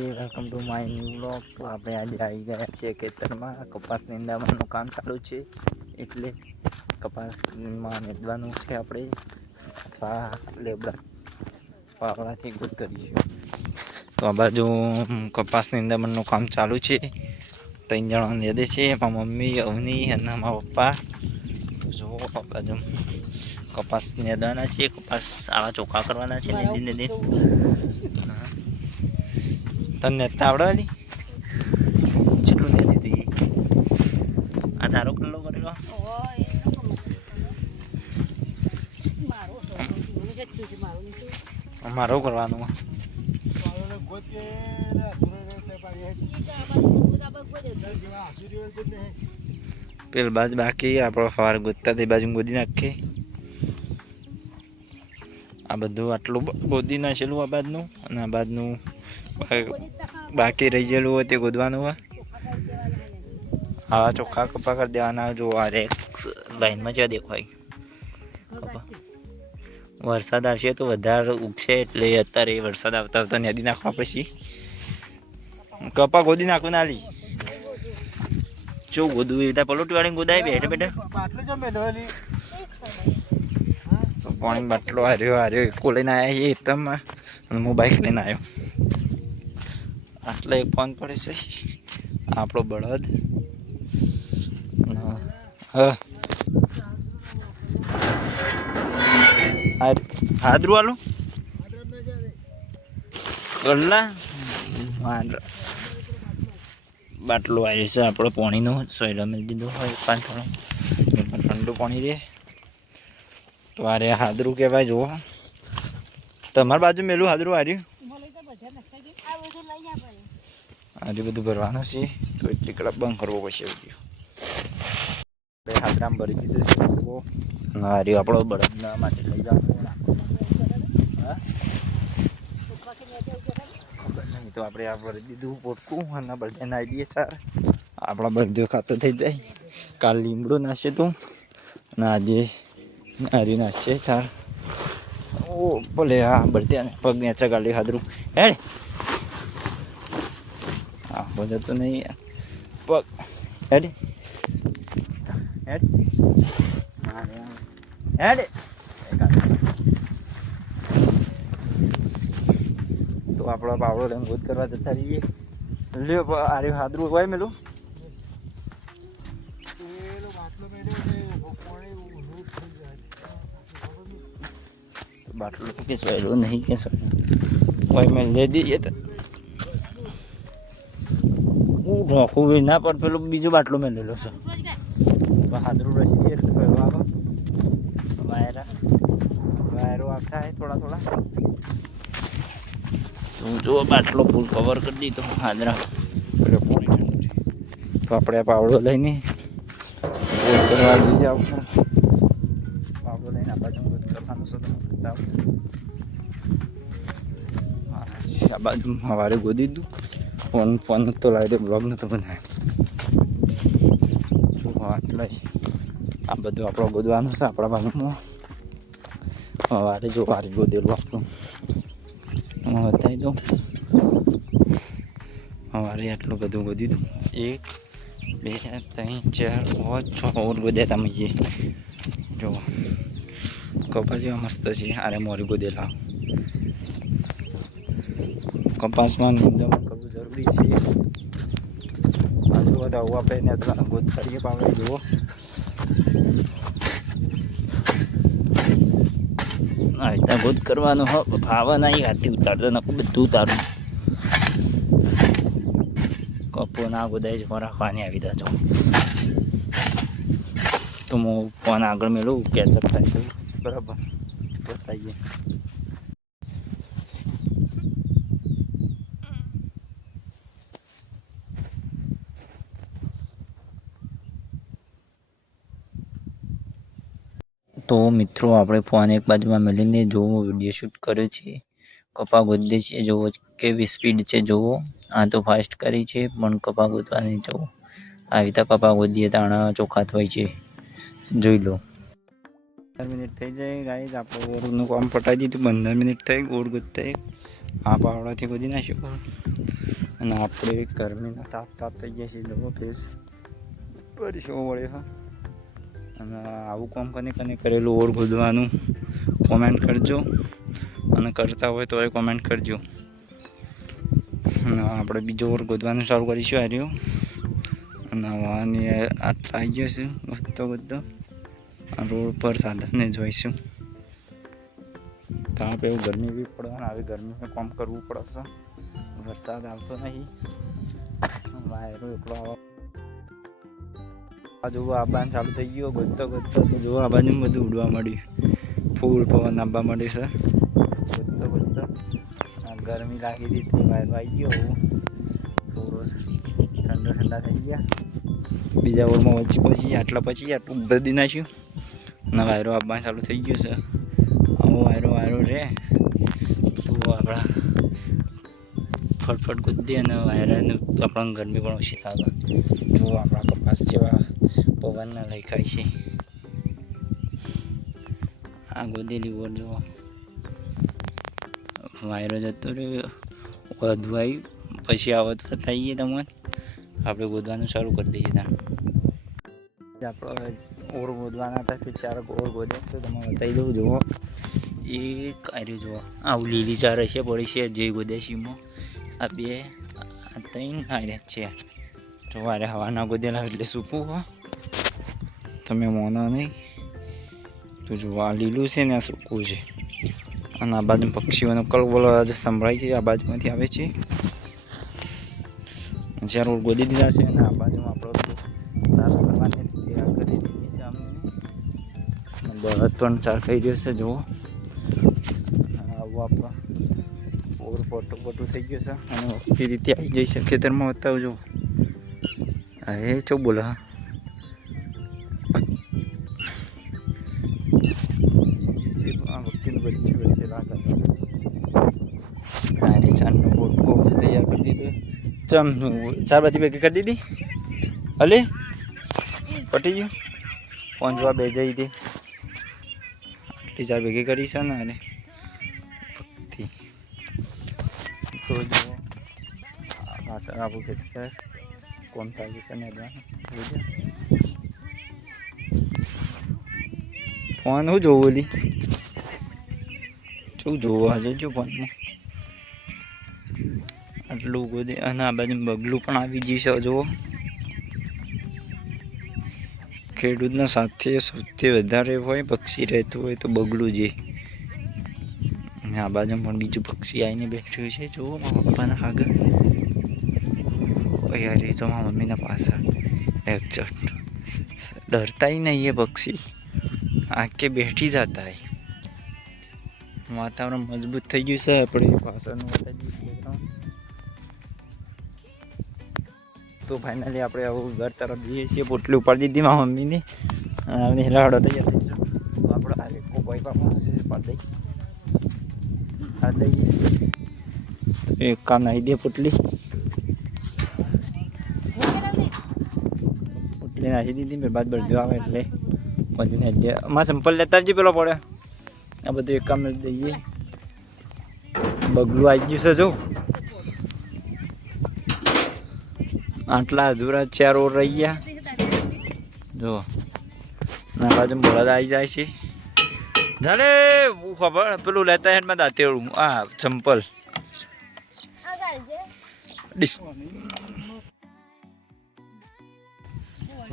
Welcome to my new blog. તો આપણે આજે આવી ગયા છીએ ખેતરમાં. કપાસ નીંદાવાનું કામ ચાલુ છે, એટલે કપાસમાં નીંદવાનું છે આપણે, અથવા લેબડા પાવડાથી ગુડ કરીશું. તો આ બાજુ કપાસ નીંદામણનું કામ ચાલુ છે. 3 જણા નીંદે છે, મારા મમ્મી, અવની અને મારા પપ્પા. જો આ બાજુ કપાસ નીંદવાના છે, કપાસ આવા ચોખ્ખા કરવાના છે નીંદી. તને આવડે કેટલું દે દીધી? આ તારો કલ્લો કરેલો મારો કરવાનું. પેલ બાજુ બાકી આપણો સવારે ગોતતા તે બાજુ ગોદી નાખીએ. આ બધું આટલું ગોદી નાખેલું આ બાજનું, અને આ બાજનું બાકી રહી ગયેલું હોય તે ગોદવાનું હોય. હા, ચોખ્ખા કપા કરી દેવાના. જો આ લાઈનમાં જ્યાં દેખાય વરસાદ આવશે તો વધારે ઉગશે, એટલે અત્યારે વરસાદ આવતા આવતા નદી નાખવા પછી કપા ગોદી નાખવું ના લી. જો ગોદવું એવી રીતે પલોટી વાળી ગોદાય બેઠે બેઠે. તો પાણી બાટલો હાર્યો એકો લઈને આવ્યા છીએ એકદમ, અને હું બાઇક લઈને આવ્યો. આટલે એક ફોન પડે છે આપણો બળદ. હા, હાદરું આલું ગલ્લા બાટલો આવ્યો છે આપણો પાણીનો. સોયલો મેળ દીધો હોય 5 થોડો, પણ ઠંડુ પાણી રહે. તો આરે હાદરું કહેવાય. જુઓ તમારી બાજુ મેલું હાદરું હાર્યું. આજે બધું ભરવાનું છે, તો એટલી કડક બંધ કરવો પડશે. હાદરામ ભરી દીધું છે. હાર્યું આપણો બળદના માટે લઈ જવાનું. નહીં તો આપણે આ ભરી દીધું પોટકું, અને બળદે નાખી દઈએ ચાર. આપણા બળદો ખાતો થઈ જાય. કાલ લીમડો નાખશે તું, અને આજે હારી નાખશે ચાર. ઓ ભલે આ બળદે પગ નેચા ગાડી હાદરું હેડ. હા બોલે તો નહીં પગ હેડ હેડ હેડ. તો આપણો પાવડો લઈને ગોદ કરવા જતા રહીએ. લ્યો આર્યું હાદરું હોય મેલું. બાટલો કે સોયલો નહીં કે સોયલો કોઈ મેં લઈ દઈએ તો રોખું ના પણ પેલું બીજું બાટલો મેં લેલો છે. હાદરું રસી એટલે સોયલો આવે. વાયરો આવતા હોય થોડા. હું જો બાટલો ફૂલ કવર કરી દીધો હાદરા. એટલે પાણી ઠંડુ છે, તો આપણે પાવડો લઈને ગોદ કરવા જઈએ. આવશું પાવડો લઈને આ બાજુ ગોદ કરવાનું છે. આ બાજુ સવારે ગોદી દીધું. ફોન તો લાવી દે, બ્લોગ નતો બનાવ્યો. શું એટલે આ બધું આપણો ગોદવાનું છે. આપણા બાજુમાં સવારે જો વારી ગોદેલું આપણું બતાવી દઉં. સવારે આટલું બધું ગોદી દઉં. 1 2 3 4 5 6 ગોદ્યા તમે જો. કપાસ જેવા મસ્ત છે. આરે મોરી ગોદેલા. કપાસમાં નિંદામણ કરવું જરૂરી છે. આજુ બધા આવું આપણે ગોદ કરીએ પાવડે. જુઓ આ રીતના ગોદ કરવાનું. ભાવા નહીં હાથી ઉતારતા નાખું બધું ઉતારું. કપો ના ગોદાય જ રાખવાની આવી દાજો. તો હું ફોન આગળ મેળવું કેચઅપ થાય બરાબર બતાવીએ. તો મિત્રો આપણે ફોન એક બાજુમાં મળીને જોવો વિડીયો શૂટ કર્યો છે. કપા ગોદે છે, જોવો કેવી સ્પીડ છે. જોવો આ તો ફાસ્ટ કરી છે, પણ કપા ગોદવાની જોવો આવી રીતે કપા ગોદીએ તાણા ચોખ્ખા હોય છે. જોઈ લો. મિનિટ થઈ જાય ગાઈઝ. આપણે ઓરનું કામ પટાવી દીધું. 15 મિનિટ થઈ. ઓર ગુજ્જાઈ આ પાવડાથી ગોદી નાખ્યું. અને આપણે ગરમીના તાપ થઈ ગયા છીએ. જવો ફેસ પરસો વળે હા. અને આવું કામ કને કરેલું ઓર ગોદવાનું કોમેન્ટ કરજો. અને કરતા હોય તો એ કોમેન્ટ કરજો. અને આપણે બીજો ઓર ગોદવાનું ચાલુ કરીશું. આ રહ્યું. અને વાહની આટલા આવી જશે બધો રોડ પર સાધનને જોઈશું. તાપ એવું ગરમી બી પડે. આવી ગરમીમાં કામ કરવું પડશે. વરસાદ આવતો નહીં. વાયરો એકલો આ જુઓ આબાન ચાલુ થઈ ગયો. ગોતતો તો જુઓ આ બાજુ બધું ઉડવા મળ્યું. ફૂલ પવન આવવા મળ્યું છે. ગોતતો ગરમી લાગી હતી. વાયરો આવી ગયો. થોડો ઠંડા થઈ ગયા. બીજા ઓરમાં પછી આટલું બધી નાખ્યું. અને વાયરો આવવાનું ચાલુ થઈ ગયો છે. આવો વાયરો રે તો આપણા ફટફટ કૂદી અને વાયરાને આપણને ગરમી પણ ઓછી લાગે. જો આપણા કપાસ જેવા પવનના લખાય છે. આ ગોદેલી ઓર જો વાયરો જતો રહ્યો. વધુ આવ્યું પછી આવત બતાવીએ તમને. આપણે ગોદવાનું શરૂ કરી દઈએ. ત્યાં આપણે ઓર ગોદવાના હતા તે 4 ઓર ગોદ્યા છે. તમે બતાવી દઉં. જુઓ એ કાર્ય જુઓ. આવું લીલી ચાર હશે પડી છે જે ગોદ્યાશીમાં. આ 2 આ 3 કાર્ય છે. જો વારે હવાના ગોદેલા એટલે સૂકવું હો. તમે મોના નહીં તો જો આ લીલું છે ને આ સૂકવું છે. અને આ બાજુ પક્ષીઓનો કલબલો સંભળાય છે. આ બાજુમાંથી આવે છે. 4 ઓર ગોદી દીધા છે. અને આ બાજુમાં આપણો સારા કરવાની તૈયાર કરી દીધી છે અમને. બળદ પણ 4 ખાઈ રહ્યો છે. જુઓ આવું આપણો ઓર પોટું થઈ ગયું છે. અને વખતી રીતે આવી જઈ છે ખેતરમાં. બતાવજો હે ચો બોલો. હા આ વખતીનું બચ્ચું હોય છે. લાગે અરે 4નો પોટકો તૈયાર કરી દીધો. 4 બધી ભેગી કરી દીધી. હલે પટી ગયું. 5 વા 2 જઈ હતી. આટલી 4 ભેગી કરી છે ને. અરે ભક્તિ તો જો પાછળ આવું ખેતર કોણ ચાલુ છે ને. ફોન હું જોવું ઓલી શું જોવા જોજો ફોનમાં. આટલું ગોદે. અને આ બાજુ બગલું પણ આવી ગયું છે. જુઓ ખેડૂતના સાથે સૌથી વધારે હોય પક્ષી રહેતું હોય તો બગલું છે. અને આ બાજુ પણ બીજું પક્ષી આવીને બેઠું છે. જુઓ મારા પપ્પાના આગળ. યાર તો મારા મમ્મીના પાછળ એક્ઝેક્ટ ડરતા ही नहीं है पक्षी. आके बैठी जाता है. वातावरण मजबूत થઈ ગયું છે. આપણે પાછળનું બતાવી દઈએ. તો ફાઇનલી આપણે આવું ઘર તરફ જઈએ છીએ. પોટલી ઉપાડી દીધી મારા મમ્મીની. અને હેલાડો તૈયાર થઈ ગયો. તો આપણે આ એક કોઈ પણ છે પાડી દઈએ. આ દઈએ એક કામ નાખી દે. પોટલી નાખી દીધી. મેં બાદ બધું આવે એટલે બધું નાખી દે. માં ચંપલ લેતા આવજે પેલો પડે. આ બધું એક કામ દઈએ. બગલું આવી ગયું છે. જો આટલા અધૂરા 4 ઓર રહી ગયા. જો ના બાજુ બળદ આવી જાય છે. જાણે ખબર પેલું લેતા હેડમાં દાંતેડું. આ ચંપલ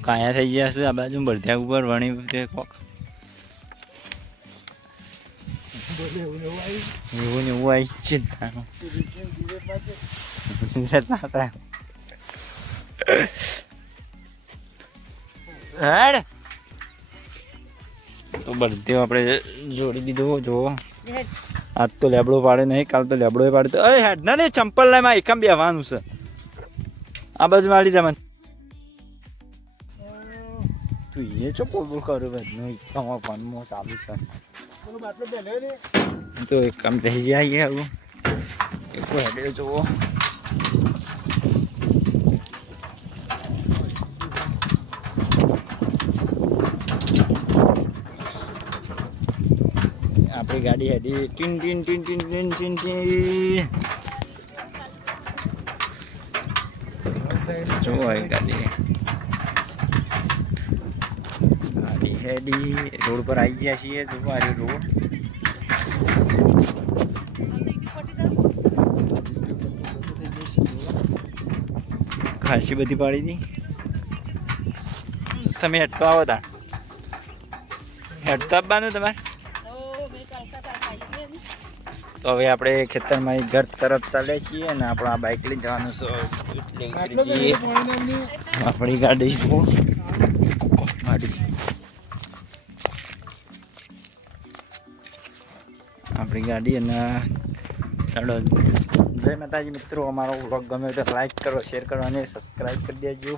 કાયા થઈ ગયા છે. આ બાજુ બળધ્યા ઉપર વણી કોક એવું ને એવું આવી છે. હેડ તો બળધ્યો આપણે જોડી દીધો. જુઓ આજ તો લેબડો પાડે નહીં. કાલ તો લેબડો પાડે. તો અરે હેડ ના ને ચંપલ લાય. માં એકમ બેવાનું છે. આ બાજુ વાળી જા. તું એ ચો બોલ કર્યો બધું એકમ ફોનમાં ચાલુ છે. તો એકમ રહી જાય. આવું એક હેડે જુઓ. ગાડી હેડી tin tin tin tin tin tin tin જો ગાડી હેડી રોડ પર આવી ગયા છીએ. જો આ રોડ ખાસી બધી પાડી હતી. તમે હેઠતો આવો તા હેઠતો આપવાનું તમારે. તો હવે આપણે ખેતરમાં ઘર તરફ ચાલ્યા છીએ અને આપણે આ બાઇક લઈ જવાનું છે. આપણી ગાડી આપણી ગાડી અને ચાલો જય માતાજી મિત્રો. અમારો વ્લોગ ગમે તો લાઈક કરો, શેર કરો અને સબસ્ક્રાઈબ કરી દેજો.